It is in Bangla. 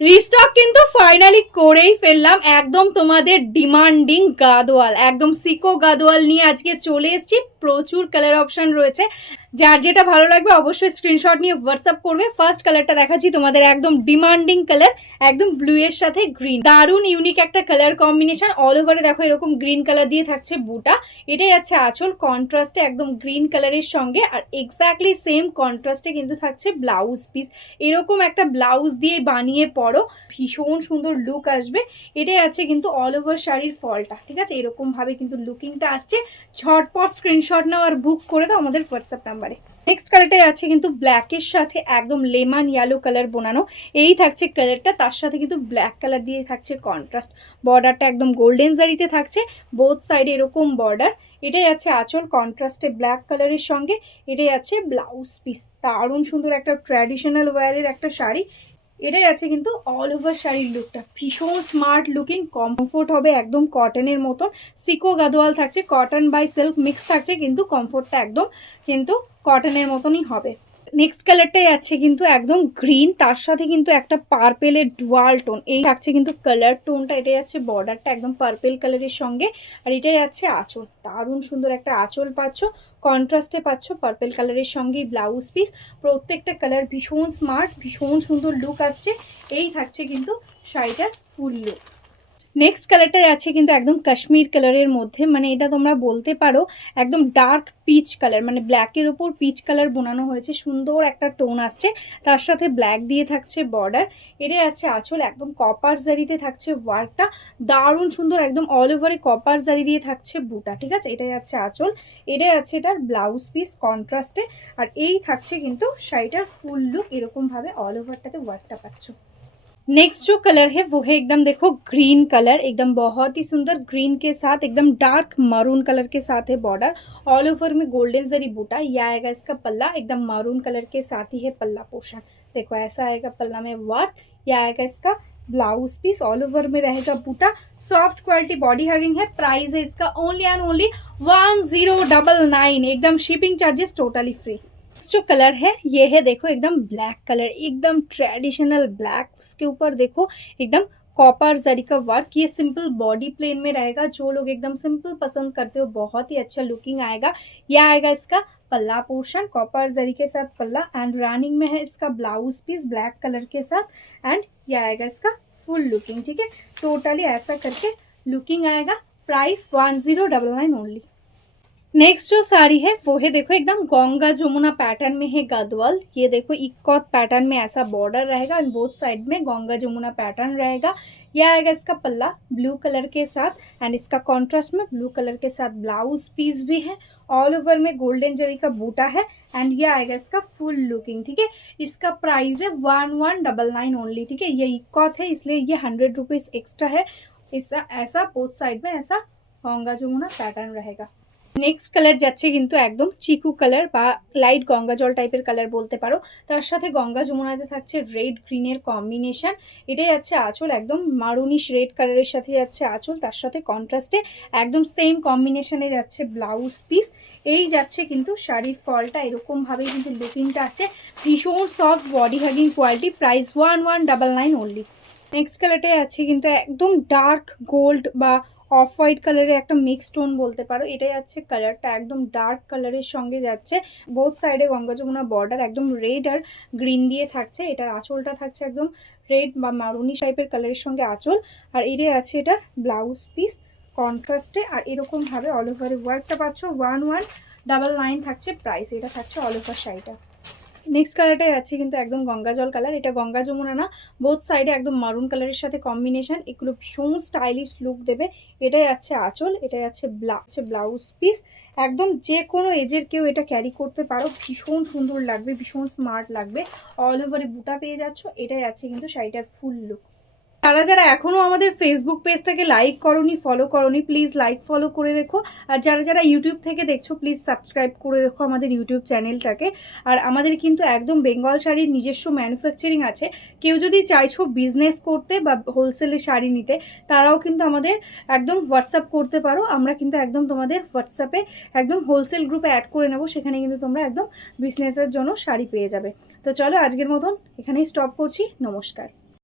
রিস্টক কিন্তু ফাইনালি করেই ফেললাম, একদম তোমাদের ডিমান্ডিং গাদোয়াল, একদম সিকো গাদোয়াল নিয়ে আজকে চলে এসেছি। প্রচুর কালার অপশন রয়েছে, যার যেটা ভালো লাগবে অবশ্যই স্ক্রিনশট নিয়ে হোয়াটসঅ্যাপ করবে। ফার্স্ট কালারটা দেখাচ্ছি তোমাদের, একদম ডিমান্ডিং কালার, একদম ব্লু এর সাথে গ্রিন, দারুন ইউনিক একটা কালার কম্বিনেশন। অল ওভারে দেখো এরকম গ্রিন কালার দিয়ে থাকছে বুটা, এটাই আছে আঁচল কন্ট্রাস্টে একদম গ্রিন কালারের সঙ্গে, আর এক্স্যাক্টলি সেম কন্ট্রাস্টে কিন্তু থাকছে ব্লাউজ পিস। এরকম একটা ব্লাউজ দিয়ে বানিয়ে পরো, ভীষণ সুন্দর লুক আসবে। এটাই আছে কিন্তু অল ওভার শাড়ির ফলটা, ঠিক আছে, এরকম ভাবে কিন্তু লুকিংটা আসছে। ঝটপট স্ক্রিনশট নাও আর বুক করে দাও আমাদের হোয়াটসঅ্যাপ নাম্বারে। নেক্সট কালারটাই আছে কিন্তু ব্ল্যাকের সাথে একদম লেমন ইয়েলো কালার বোনানো, এই থাকছে কালারটা, তার সাথে কিন্তু ব্ল্যাক কালার দিয়ে থাকছে কন্ট্রাস্ট। বর্ডারটা একদম গোল্ডেন জারিতে থাকছে, বোথ সাইডে এরকম বর্ডার। এটাই আছে আঁচল কন্ট্রাস্টে ব্ল্যাক কালারের সঙ্গে, এটাই আছে ব্লাউজ পিস। দারুণ সুন্দর একটা ট্র্যাডিশনাল ওয়্যারের একটা শাড়ি। এটাই আছে কিন্তু অল ওভার শাড়ির লুকটা, ভীষণ স্মার্ট লুকিং, কমফোর্ট হবে একদম কটনের মতন। সিকো গাদোয়াল থাকছে, কটন বাই সিল্ক মিক্স থাকছে, কিন্তু কমফোর্টটা একদম কিন্তু কটনের মতনই হবে। নেক্সট কালারটাই আছে কিন্তু একদম গ্রিন, তার সাথে কিন্তু একটা পার্পেলের ডুয়াল টোন, এই থাকছে কিন্তু কালার টোনটা। এটাই আছে বর্ডারটা একদম পার্পেল কালারের সঙ্গে, আর এটাই আছে আঁচল, দারুণ সুন্দর একটা আঁচল পাচ্ছ, কন্ট্রাস্টে পাচ্ছ পার্পেল কালারের সঙ্গে ব্লাউজ পিস। প্রত্যেকটা কালার ভীষণ স্মার্ট, ভীষণ সুন্দর লুক আসছে। এই থাকছে কিন্তু শাড়িটার ফুল লুক। নেক্সট কালারটা আছে কিন্তু একদম কাশ্মীর কালারের মধ্যে, মানে এটা তোমরা বলতে পারো একদম ডার্ক পিচ কালার, মানে ব্ল্যাকের ওপর পিচ কালার বোনানো হয়েছে, সুন্দর একটা টোন আসছে, তার সাথে ব্ল্যাক দিয়ে থাকছে বর্ডার। এটাই আছে আঁচল, একদম কপার জারিতে থাকছে ওয়ার্কটা, দারুণ সুন্দর, একদম অল ওভারে কপার জারি দিয়ে থাকছে বুটা, ঠিক আছে। এটাই আছে আঁচল, এটাই আছে এটার ব্লাউজ পিস কন্ট্রাস্টে, আর এই থাকছে কিন্তু শাড়িটার ফুল লুক, এরকমভাবে অল ওভারটাতে ওয়ার্কটা পাচ্ছ। नेक्स्ट जो कलर है वो है एकदम देखो ग्रीन कलर, एकदम बहुत ही सुंदर ग्रीन के साथ एकदम डार्क मरून कलर के साथ है बॉर्डर, ऑल ओवर में गोल्डन जरी बूटा। ये आएगा इसका पल्ला, एकदम मरून कलर के साथ ही है पल्ला पोर्शन, देखो ऐसा आएगा पल्ला में वर्क। ये आएगा इसका ब्लाउज पीस, ऑल ओवर में रहेगा बूटा, सॉफ्ट क्वालिटी बॉडी हगिंग है। प्राइस है इसका ओनली एंड ओनली 1099, एकदम शिपिंग चार्जेस टोटली फ्री। जो कलर है ये है देखो एकदम ब्लैक कलर, एकदम ट्रेडिशनल ब्लैक, उसके ऊपर देखो एकदम कॉपर जरी का वर्क। ये सिंपल बॉडी प्लेन में रहेगा, जो लोग एकदम सिंपल पसंद करते हो बहुत ही अच्छा लुकिंग आएगा। यह आएगा इसका पल्ला पोर्शन, कॉपर जरी के साथ पल्ला, एंड रनिंग में है इसका ब्लाउज पीस ब्लैक कलर के साथ, एंड यह आएगा इसका फुल लुकिंग, ठीक है, टोटली ऐसा करके लुकिंग आएगा। Price 1099 only. नेक्स्ट जो साड़ी है वो है देखो एकदम गंगा जमुना पैटर्न में है गदवाल। ये देखो इक्कॉत पैटर्न में ऐसा बॉर्डर रहेगा, एंड बोथ साइड में गंगा जमुना पैटर्न रहेगा। यह आएगा इसका पल्ला ब्लू कलर के साथ, एंड इसका कॉन्ट्रास्ट में ब्लू कलर के साथ ब्लाउज पीस भी है, ऑल ओवर में गोल्डन जरी का बूटा है, एंड ये आएगा इसका फुल लुकिंग, ठीक है। इसका प्राइस है 1199 ओनली, ठीक है। ये इक्कॉत है इसलिए ये 100 रुपीज़ एक्स्ट्रा है। इसका ऐसा बोथ साइड में ऐसा गंगा जमुना पैटर्न रहेगा। नेक्स्ट कलर যাচ্ছে কিন্তু একদম চিকু কালার বা লাইট গঙ্গা জল টাইপের কালার বলতে পারো, তার সাথে গঙ্গা যমুনাতে থাকছে রেড গ্রিনের কম্বিনেশন। এটাই যাচ্ছে আঁচল, একদম মারুনিশ রেড কালারের সাথে যাচ্ছে আঁচল, তার সাথে কন্ট্রাস্টে একদম সেম কম্বিনেশনে যাচ্ছে ব্লাউজ পিস। এই যাচ্ছে কিন্তু শাড়ির ফলটা, এরকম ভাবে কিন্তু লুকিংটা আসছে, ভীষণ soft body hugging quality. Price 1199 only. Next কালারটাই আছে কিন্তু একদম ডার্ক গোল্ড বা অফ হোয়াইট কালারের একটা মিক্স টোন বলতে পারো। এটাই আছে কালারটা, একদম ডার্ক কালারের সঙ্গে যাচ্ছে, বোথ সাইডে গঙ্গা যমুনা বর্ডার একদম রেড আর গ্রিন দিয়ে থাকছে। এটার আঁচলটা থাকছে একদম রেড বা মারুনি টাইপের কালারের সঙ্গে আঁচল, আর এটাই আছে এটার ব্লাউজ পিস কন্ট্রাস্টে, আর এরকমভাবে অল ওভারে ওয়ার্কটা পাচ্ছ। 1199 থাকছে প্রাইস, এটা থাকছে অল ওভার শাড়িটা। নেক্সট কালারটাই আছে কিন্তু একদম গঙ্গা জল কালার, এটা গঙ্গা যমুনা না, বোথ সাইডে একদম মারুন কালারের সাথে কম্বিনেশন, এগুলো ভীষণ স্টাইলিশ লুক দেবে। এটাই আছে আঁচল, এটাই আছে ব্লাউজ পিস, একদম যে কোনো এজের কেউ এটা ক্যারি করতে পারো, ভীষণ সুন্দর লাগবে, ভীষণ স্মার্ট লাগবে। অল ওভারে বুটা পেয়ে যাচ্ছ। এটাই আছে কিন্তু শাড়িটার ফুল লুক। যারা যারা এখনও আমাদের ফেসবুক পেজটাকে লাইক করনি, ফলো করনি, প্লিজ লাইক ফলো করে রেখো। আর যারা যারা ইউটিউব থেকে দেখছো প্লিজ সাবস্ক্রাইব করে রেখো আমাদের ইউটিউব চ্যানেলটাকে। আর আমাদের কিন্তু একদম বেঙ্গল শাড়ির নিজস্ব ম্যানুফ্যাকচারিং আছে, কেউ যদি চাইছো বিজনেস করতে বা হোলসেলে শাড়ি নিতে, তারাও কিন্তু আমাদের একদম হোয়াটসঅ্যাপ করতে পারো। আমরা কিন্তু একদম তোমাদের হোয়াটসঅ্যাপে একদম হোলসেল গ্রুপে অ্যাড করে নেবো, সেখানে কিন্তু তোমরা একদম বিজনেসের জন্য শাড়ি পেয়ে যাবে। তো চলো আজকের মতন এখানেই স্টপ করছি, নমস্কার।